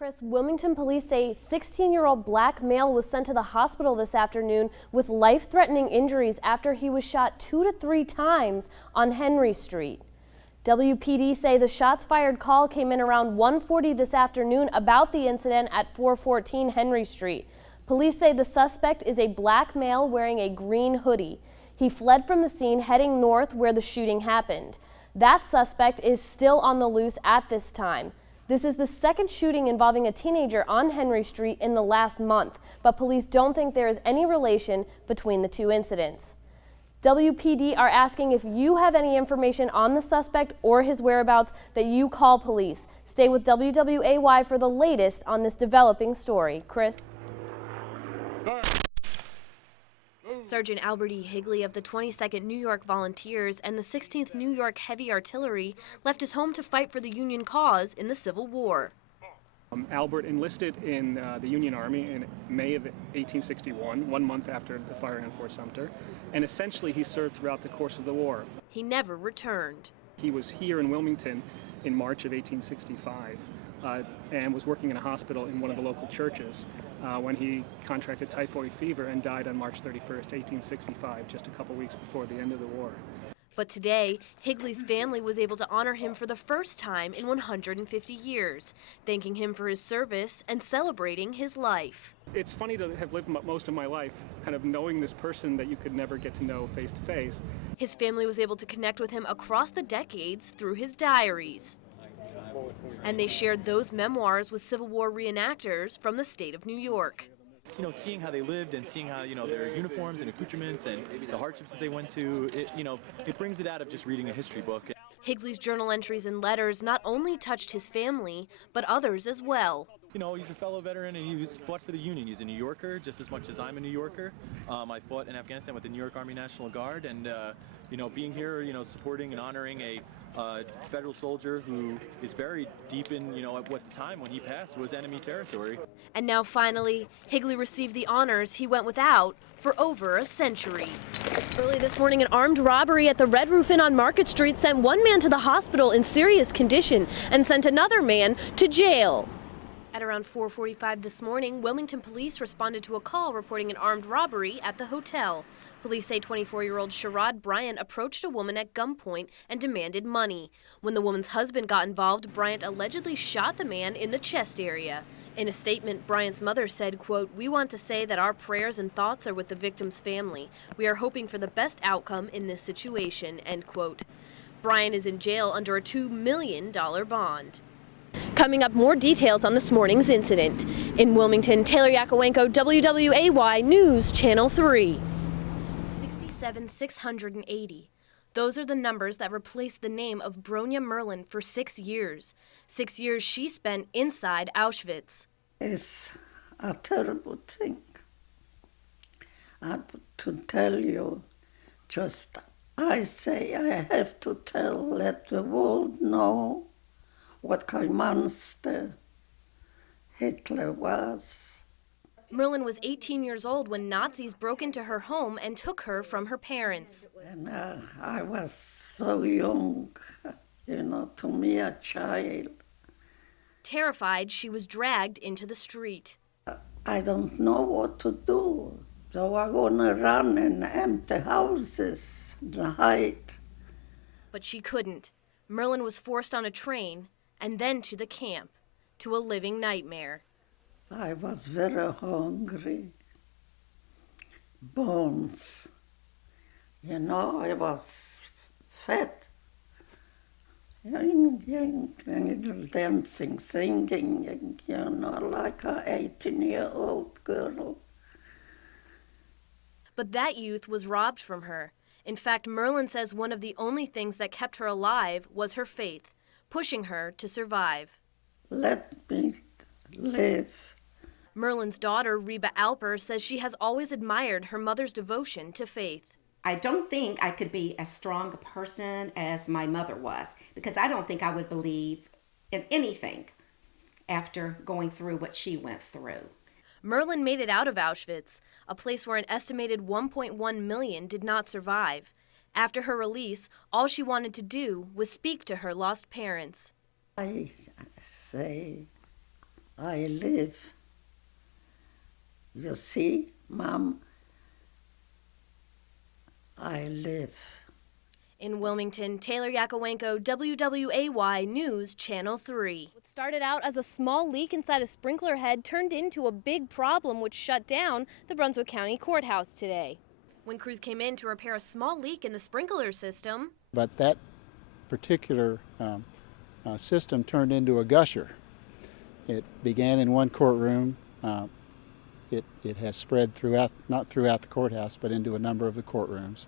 Chris, Wilmington police say 16-year-old black male was sent to the hospital this afternoon with life-threatening injuries after he was shot 2 to 3 times on Henry Street. WPD say the shots fired call came in around 1:40 this afternoon about the incident at 414 Henry Street. Police say the suspect is a black male wearing a green hoodie. He fled from the scene heading north where the shooting happened. That suspect is still on the loose at this time. This is the second shooting involving a teenager on Henry Street in the last month, but police don't think there is any relation between the two incidents. WPD are asking if you have any information on the suspect or his whereabouts that you call police. Stay with WWAY for the latest on this developing story. Chris? Sergeant Albert E. Higley of the 22nd New York Volunteers and the 16th New York Heavy Artillery left his home to fight for the Union cause in the Civil War. Albert enlisted in the Union Army in May of 1861, 1 month after the firing on Fort Sumter, and essentially he served throughout the course of the war. He never returned. He was here in Wilmington in March of 1865 and was working in a hospital in one of the local churches when he contracted typhoid fever and died on March 31st, 1865, just a couple weeks before the end of the war. But today, Higley's family was able to honor him for the first time in 150 years, thanking him for his service and celebrating his life. It's funny to have lived most of my life kind of knowing this person that you could never get to know face to face. His family was able to connect with him across the decades through his diaries. And they shared those memoirs with Civil War reenactors from the state of New York. You know, seeing how they lived and seeing how, their uniforms and accoutrements and the hardships that they went to, it brings it out of just reading a history book. Higley's journal entries and letters not only touched his family, but others as well. He's a fellow veteran and he fought for the Union. He's a New Yorker just as much as I'm a New Yorker. I fought in Afghanistan with the New York Army National Guard and, being here, supporting and honoring a federal soldier who is buried deep in, at what the time when he passed was enemy territory. And now finally, Higley received the honors he went without for over a century. Early this morning, an armed robbery at the Red Roof Inn on Market Street sent one man to the hospital in serious condition and sent another man to jail. At around 4:45 this morning, Wilmington police responded to a call reporting an armed robbery at the hotel. Police say 24-year-old Sherrod Bryant approached a woman at gunpoint and demanded money. When the woman's husband got involved, Bryant allegedly shot the man in the chest area. In a statement, Bryant's mother said, quote, "We want to say that our prayers and thoughts are with the victim's family. We are hoping for the best outcome in this situation," end quote. Bryant is in jail under a $2 million bond. Coming up, more details on this morning's incident. In Wilmington, Taylor Yakowenko, WWAY News, Channel 3. 680. Those are the numbers that replaced the name of Bronya Merlin for 6 years. 6 years she spent inside Auschwitz. It's a terrible thing. To tell you, just I say I have to let the world know what kind of monster Hitler was. Merlin was 18 years old when Nazis broke into her home and took her from her parents. And I was so young, to me a child. Terrified, she was dragged into the street. I don't know what to do, so I'm gonna run in empty houses and hide. But she couldn't. Merlin was forced on a train and then to the camp, to a living nightmare. I was very hungry. Bones. I was fat. Dancing, singing, like an 18-year-old girl. But that youth was robbed from her. In fact, Merlin says one of the only things that kept her alive was her faith, pushing her to survive. Let me live. Merlin's daughter, Reba Alper, says she has always admired her mother's devotion to faith. I don't think I could be as strong a person as my mother was, because I don't think I would believe in anything after going through what she went through. Merlin made it out of Auschwitz, a place where an estimated 1.1 million did not survive. After her release, all she wanted to do was speak to her lost parents. I say I live. You see, Mom, I live. In Wilmington, Taylor Yakowenko, WWAY News, Channel 3. What started out as a small leak inside a sprinkler head turned into a big problem which shut down the Brunswick County Courthouse today. When crews came in to repair a small leak in the sprinkler system, But that particular system turned into a gusher. It began in one courtroom. It has spread throughout, not throughout the courthouse, but into a number of the courtrooms.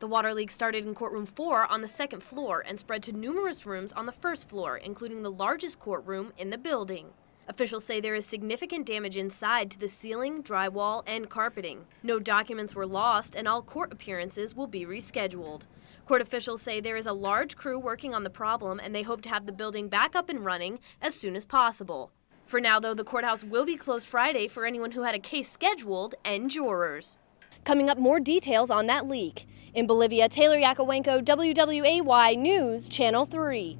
the water leak started in courtroom 4 on the second floor and spread to numerous rooms on the first floor, including the largest courtroom in the building. Officials say there is significant damage inside to the ceiling, drywall, and carpeting. No documents were lost, and all court appearances will be rescheduled. Court officials say there is a large crew working on the problem, and they hope to have the building back up and running as soon as possible. For now, though, the courthouse will be closed Friday for anyone who had a case scheduled and jurors. Coming up, more details on that leak. In Bolivia, Taylor Yakowenko, WWAY News, Channel 3.